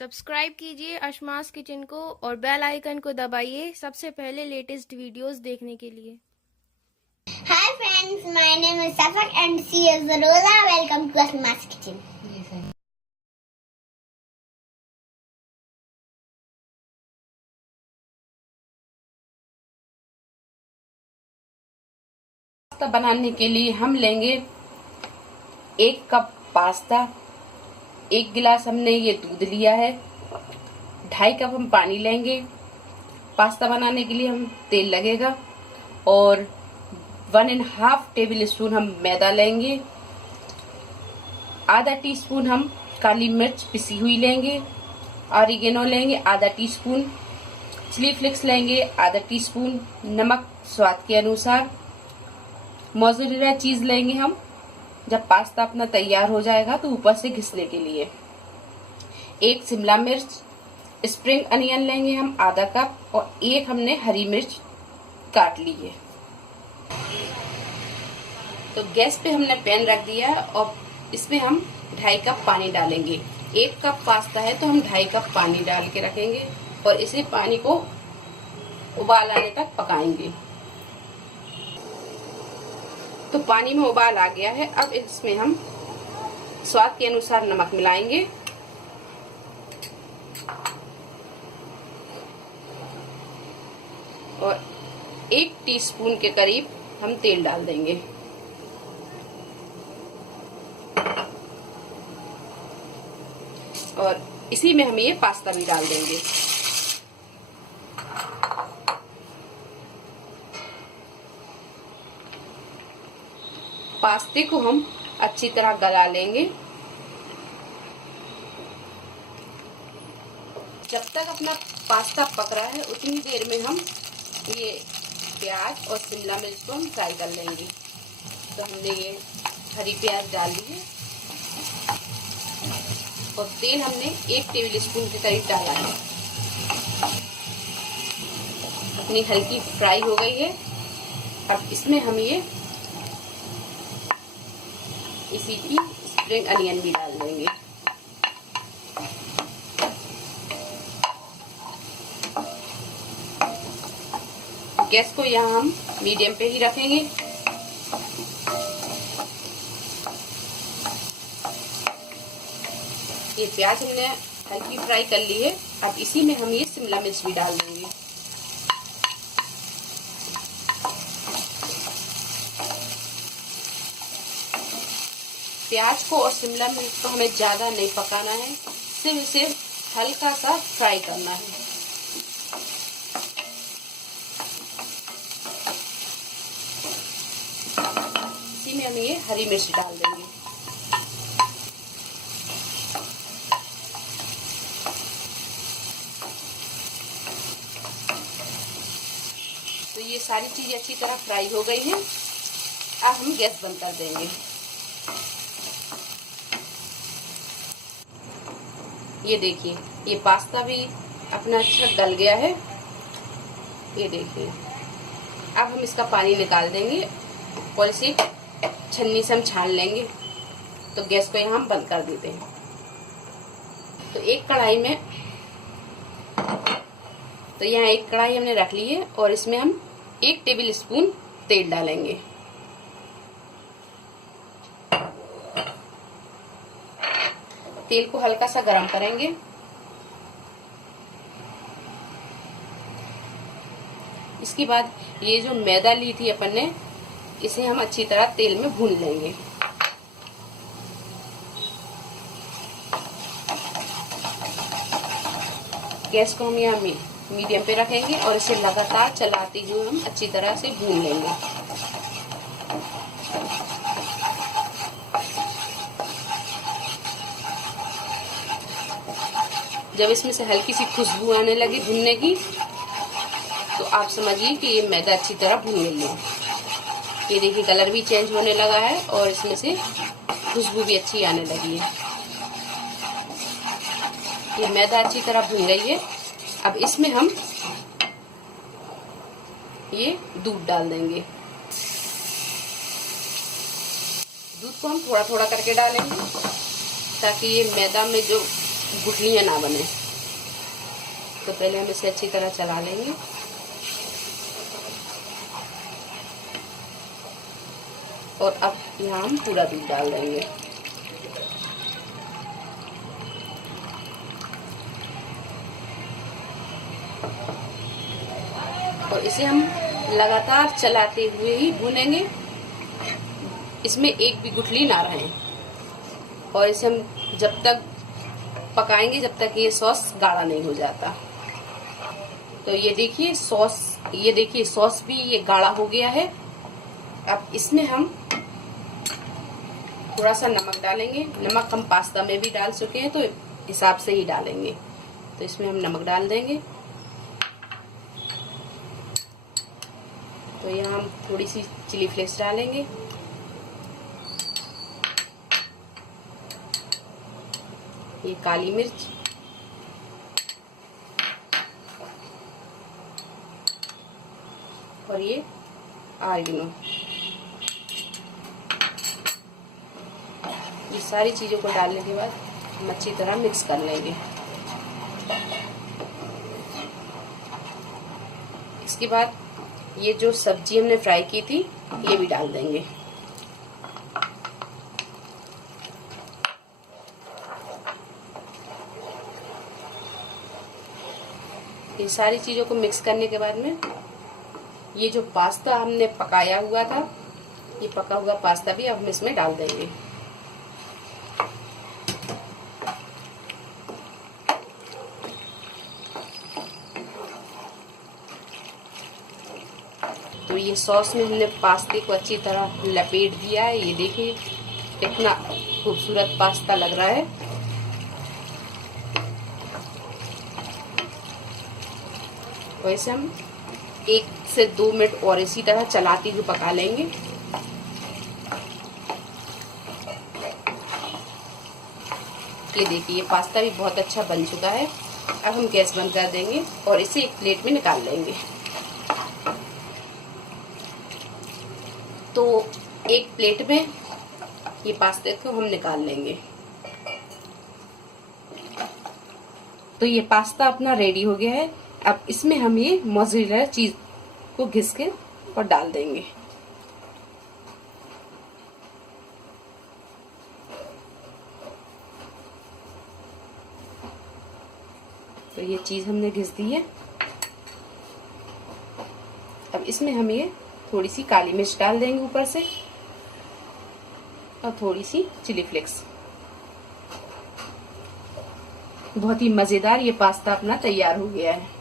Subscribe कीजिए अशमास kitchen को और बेल आइकन को दबाइए सबसे पहले लेटेस्ट वीडियोस देखने के लिए। Hi friends, my name is Safak and she is Rosa. Welcome to Ashma's Kitchen. Pasta बनाने के लिए हम लेंगे 1 कप पास्ता, 1 गिलास हमने ये दूध लिया है, 2.5 कप हम पानी लेंगे। पास्ता बनाने के लिए हम तेल लगेगा और 1.5 टेबल स्पून हम मैदा लेंगे, आधा टीस्पून हम काली मिर्च पिसी हुई लेंगे, ऑरिगेनो लेंगे आधा टीस्पून, चिली फ्लेक्स लेंगे आधा टीस्पून, नमक स्वाद के अनुसार, मोज़रेला चीज लेंगे हम जब पास्ता अपना तैयार हो जाएगा तो ऊपर से घिसने के लिए। 1 शिमला मिर्च, स्प्रिंग अनियन लेंगे हम आधा कप और 1 हमने हरी मिर्च काट ली है। तो गैस पे हमने पैन रख दिया और इसमें हम 2.5 कप पानी डालेंगे। 1 कप पास्ता है तो हम 2.5 कप पानी डाल के रखेंगे और इसे पानी को उबाल आने तक पकाएंगे। तो पानी में उबाल आ गया है, अब इसमें हम स्वाद के अनुसार नमक मिलाएंगे और 1 टीस्पून के करीब हम तेल डाल देंगे। और इसी में हम ये पास्ता भी डाल देंगे। पास्ते को हम अच्छी तरह गला लेंगे। जब तक अपना पास्ता पक रहा है उतनी देर में हम ये प्याज और शिमला मिर्च को हम फ्राई कर लेंगे। तो हमने ये हरी प्याज डाल दी है और तेल हमने 1 टेबल स्पून के करीब डाला है। अपनी हल्की फ्राई हो गई है। अब इसमें हम ये इसी की स्प्रिंग अनियन भी डाल देंगे। गैस को यहाँ हम मीडियम पे ही रखेंगे। ये प्याज हमने हल्की फ्राई कर ली है। अब इसी में हम ये शिमला मिर्च भी डाल देंगे। प्याज को और शिमला मिर्च को हमें ज्यादा नहीं पकाना है, सिर्फ हल्का सा फ्राई करना है। इसी में हम ये हरी मिर्च डाल देंगे। तो ये सारी चीजें अच्छी तरह फ्राई हो गई हैं। अब हम गैस बंद कर देंगे। ये देखिए ये पास्ता भी अपना अच्छा गल गया है। ये देखिए अब हम इसका पानी निकाल देंगे और इसे छन्नी से हम छान लेंगे। तो गैस को यहाँ हम बंद कर देते हैं। तो एक कढ़ाई में यहाँ एक कढ़ाई हमने रख ली है और इसमें हम 1 टेबल स्पून तेल डालेंगे। तेल को हल्का सा गरम करेंगे। इसके बाद ये जो मैदा ली थी अपन ने, इसे हम अच्छी तरह तेल में भून लेंगे। गैस को हम यहाँ मीडियम पे रखेंगे और इसे लगातार चलाते हुए हम अच्छी तरह से भून लेंगे। जब इसमें से हल्की सी खुशबू आने लगी भुनने की तो आप समझिए कि ये मैदा अच्छी तरह भुन गई है। ये देखिए कलर भी चेंज होने लगा है और इसमें से खुशबू भी अच्छी आने लगी है। ये मैदा अच्छी तरह भुन गई है। अब इसमें हम ये दूध डाल देंगे। दूध को हम थोड़ा थोड़ा करके डालेंगे ताकि ये मैदा में जो गुठलियाँ ना बने। तो पहले हम इसे अच्छी तरह चला लेंगे। और अब यहाँ हम पूरा दूध डाल देंगे। और इसे हम लगातार चलाते हुए ही भूनेंगे, इसमें एक भी गुठली ना रहे। और इसे हम जब तक पकाएंगे जब तक ये सॉस गाढ़ा नहीं हो जाता। तो ये देखिए सॉस भी ये गाढ़ा हो गया है। अब इसमें हम थोड़ा सा नमक डालेंगे। नमक हम पास्ता में भी डाल चुके हैं तो हिसाब से ही डालेंगे। तो इसमें हम नमक डाल देंगे। तो यहाँ हम थोड़ी सी चिली फ्लेक्स डालेंगे। ये काली मिर्च, और ये ऑरिगेनो। ये सारी चीजों को डालने के बाद हम अच्छी तरह मिक्स कर लेंगे। इसके बाद ये जो सब्जी हमने फ्राई की थी ये भी डाल देंगे। ये सारी चीजों को मिक्स करने के बाद में ये जो पास्ता हमने पकाया हुआ था, ये पका हुआ पास्ता भी अब हम इसमें डाल देंगे। तो ये सॉस में हमने पास्ते को अच्छी तरह लपेट दिया है। ये देखिए कितना खूबसूरत पास्ता लग रहा है। वैसे हम 1 से 2 मिनट और इसी तरह चलाते हुए पका लेंगे। ये देखिए ये पास्ता भी बहुत अच्छा बन चुका है। अब हम गैस बंद कर देंगे और इसे एक प्लेट में निकाल लेंगे। तो एक प्लेट में ये पास्ते को हम निकाल लेंगे। तो ये पास्ता अपना रेडी हो गया है। अब इसमें हम ये मोज़रेला चीज को घिस के और डाल देंगे। तो ये चीज हमने घिस दी है। अब इसमें हम ये थोड़ी सी काली मिर्च डाल देंगे ऊपर से और थोड़ी सी चिली फ्लेक्स। बहुत ही मजेदार ये पास्ता अपना तैयार हो गया है।